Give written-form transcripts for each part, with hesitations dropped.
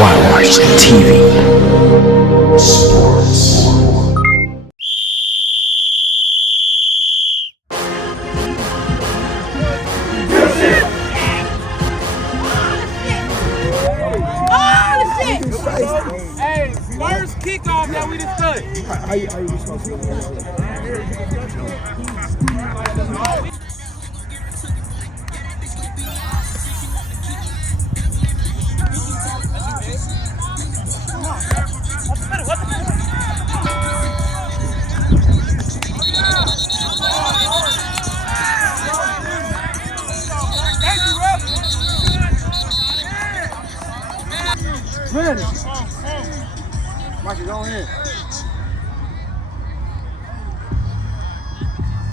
Watch TV. Sports. Hey, first kickoff that we discussed. How you supposed to Ready. Mikey, go in.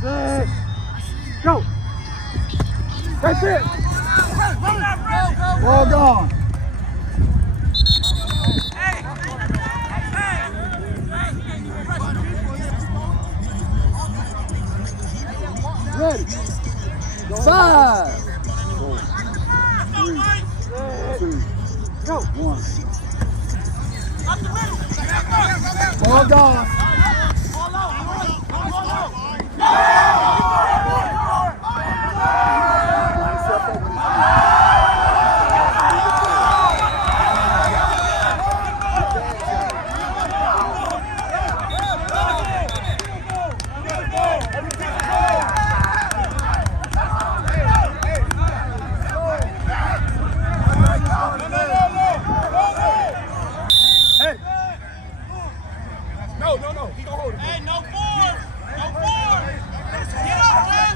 Set. Go. That's it. Well gone. Ready. 5, 4, 3, 2, go. 1. Well done. No. He gonna hold it. Hey, no force. No force. Get up, man.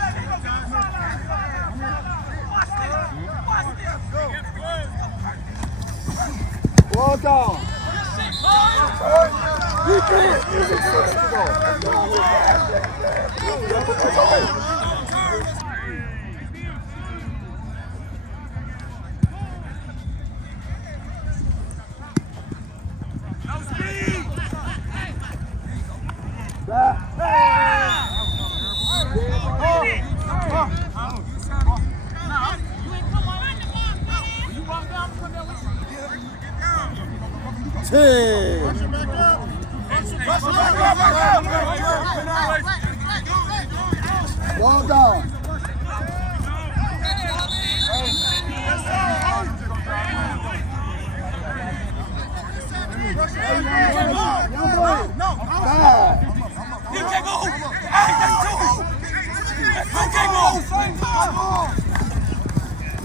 Well done. You can't. Well done.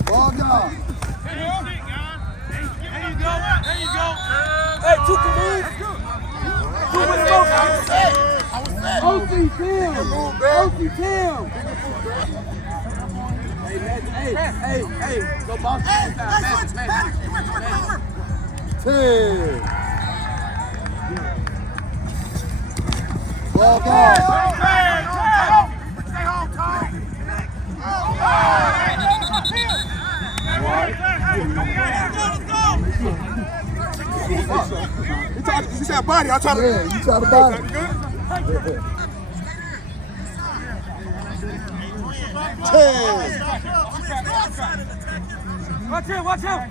Well done. There you go. Hey, two can move. Two with smoke. OC Tim. Hey. Go bounce. Tim. Well done. Stay home, Tom. You said body, I try to. Yeah, you try to body. Watch out.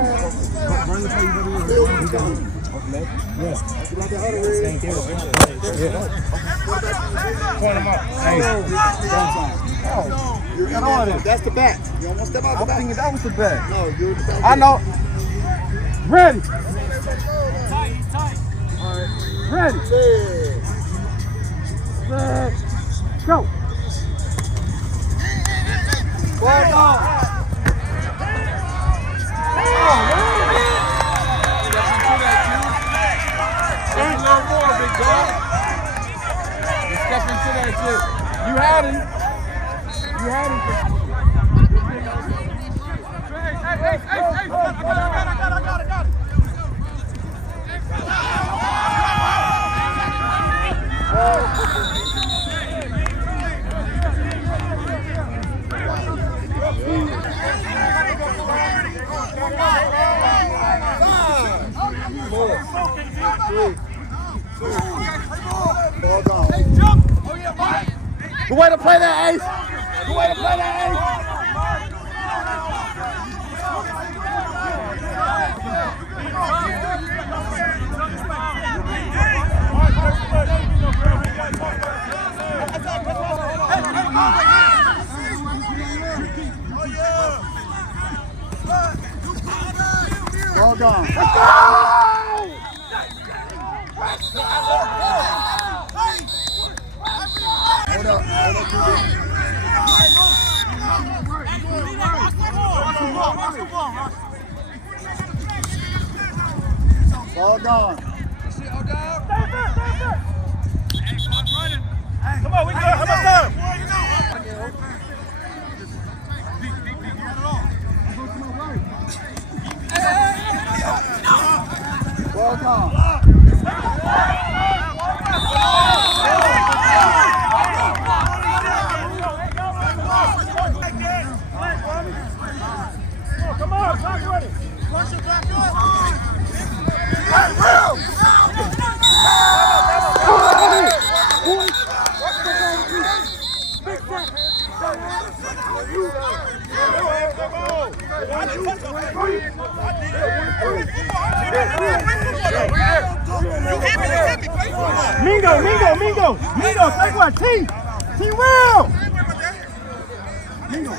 Run the play, That's the back. You almost step out the back. thinking that was the back. No, you're the back. I know. Ready. Tight, he's tight. All right. Ready. Set. Go. Ball down. Step into that, Q. Step a little more, big dog. Just step into that shit. You had him. You had him. Hey. I got it. Ball down. Good way to play that, Ace. Good way to play that, Ace. Ball down. Let's go! Hold up, Ball down. Come on, we go. How much time? Ball down. Come on, clock ready. Rush it back up. Mingo, take one, T Will. Mingo.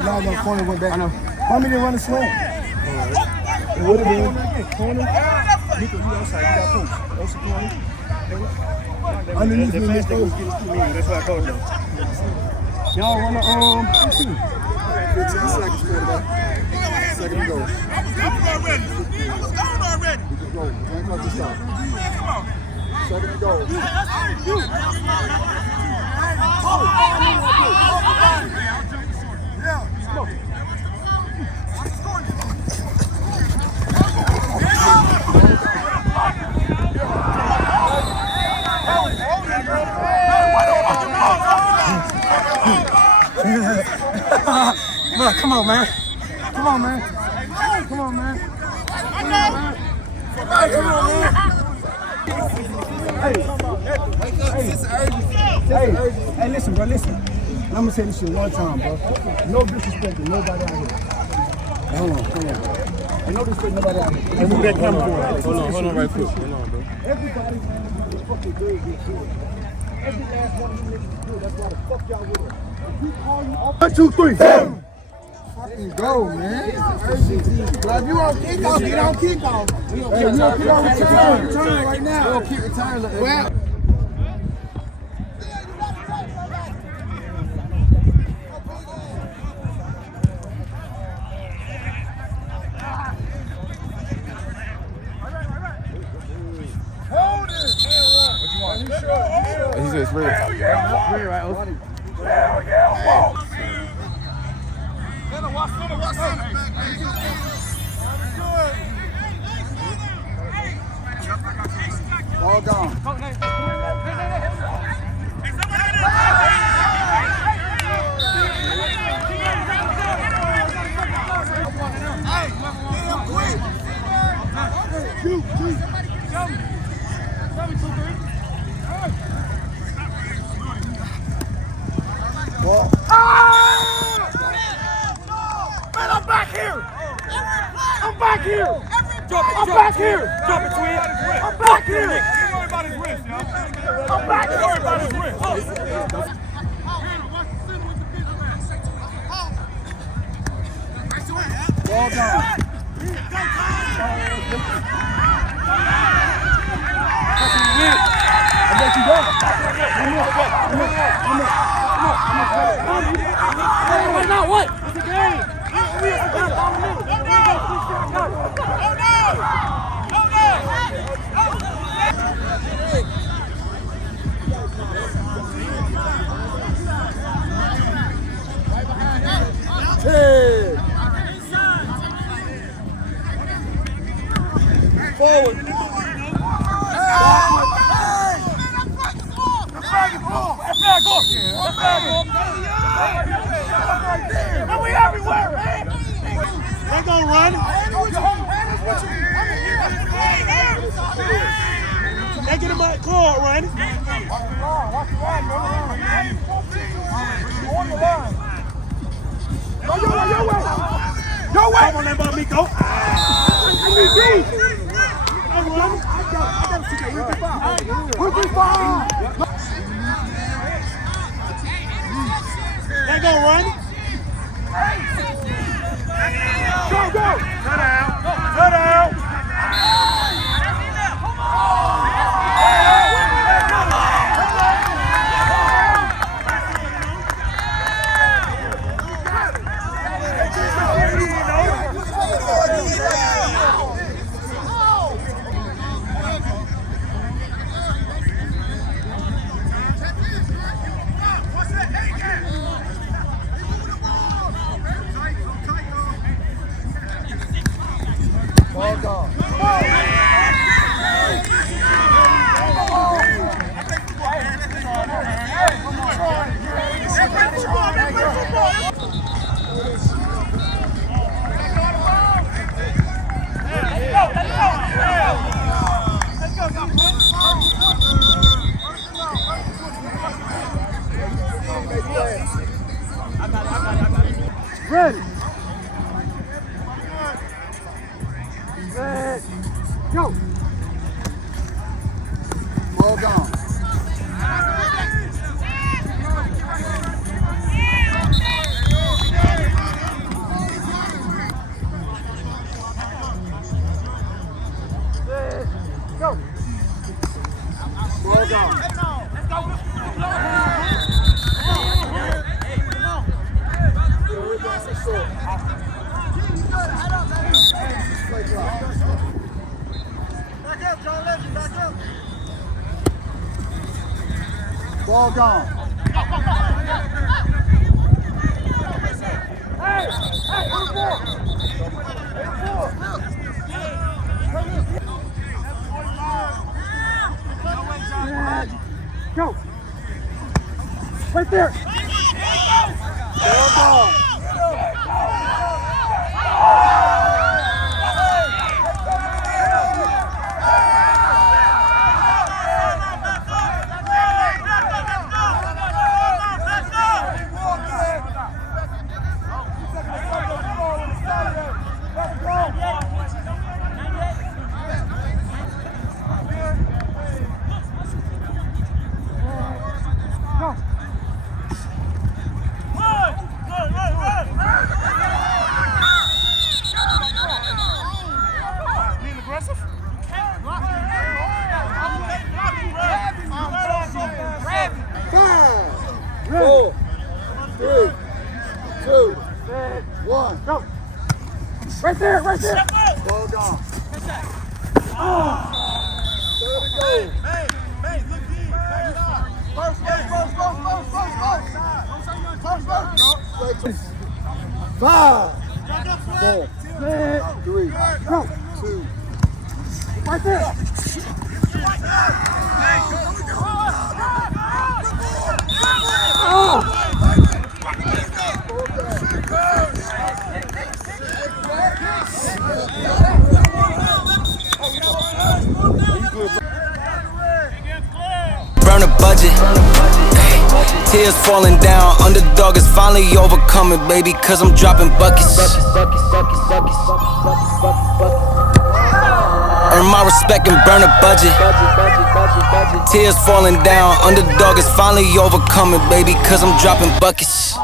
No, corner went back. I know. Why me didn't run the slam? It would have been corner. Nico, you outside. You got post. That's the corner. Underneath me, that's why I called them. Y'all wanna 15 seconds, quarterback. Second to go. I was going already. We can go. Can't cut this off. Second to go. Come on, man. Come on, man. Hey, listen, bro, listen. I'm gonna say this shit one time, bro. No disrespect to nobody out here. Hold on. Hey, no disrespect to nobody out here. Hey, move that camera forward. Hold on right quick. Hold on, bro. Everybody, man, is fucking good. Every last one of you niggas is good. That's why the fuck y'all with us. If we call you off 1, 2, 3, 7. Fucking go, man. If you on kickoff, get on kickoff. Hey, you on return right now. We don't keep return. Well. He said it's red. Red, right? Hell yeah, whoa. Ball gone. Ball. back here. I'm back here. Drop it, twin. I'm back here. Don't worry about his wrist, y'all. I'm back Don't worry here. about his wrist. Ball down. I bet you go. Right now, what? It's a game. Forward. And we everywhere, man. They gonna run. They get him out court, run. Watch the line, on the line. Go your way. Your way. Come on, let me go. I need these. I'm running. I got to see that. We're fine. They gonna run. Go. Cut out. Ball gone. Ready. Go. Ball gone. Go. Ball gone. Ball gone. Go. Right there. Ball gone. Four, three, two, one. Go. Right there. Ball gone. Third and goal. Hey, look deep. First. 5, 4, 3, 2. Right there. Burn a budget. Tears falling down, underdog is finally overcoming, baby, cause I'm dropping buckets. Earn my respect and burn a budget. Tears falling down, underdog is finally overcoming, baby, cause I'm dropping buckets.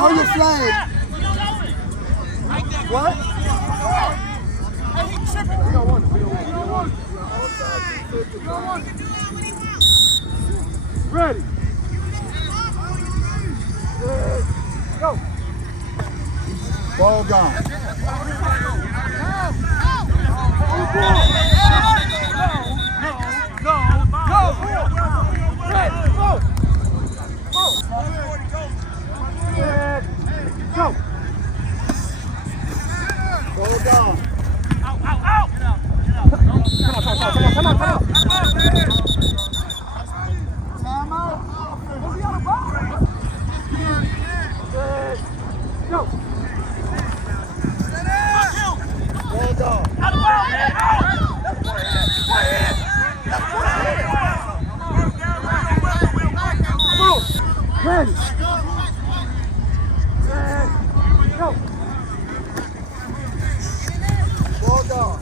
Hold your flag. What? Ready. Go. Ball gone. Go. Ball gone. Come on. Time out. Go. Ball gone. Ready. Go. Ball gone.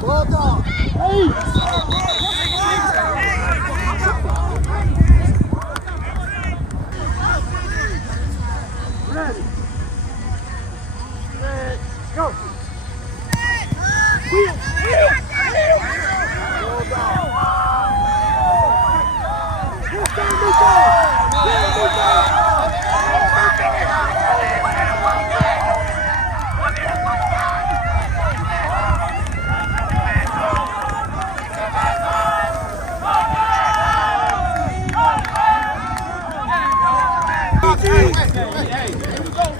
Ball gone. Hey. Ready. Go. Wheel. Ball gone.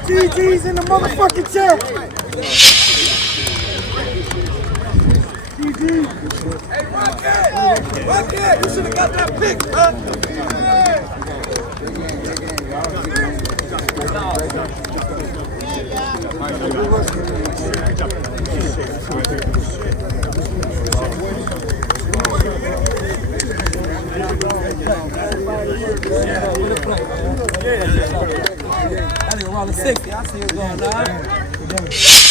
GG's in the motherfucking chat. GG. Hey, Rocket, you should have got that pick, huh? That nigga around the 60. I see him going down.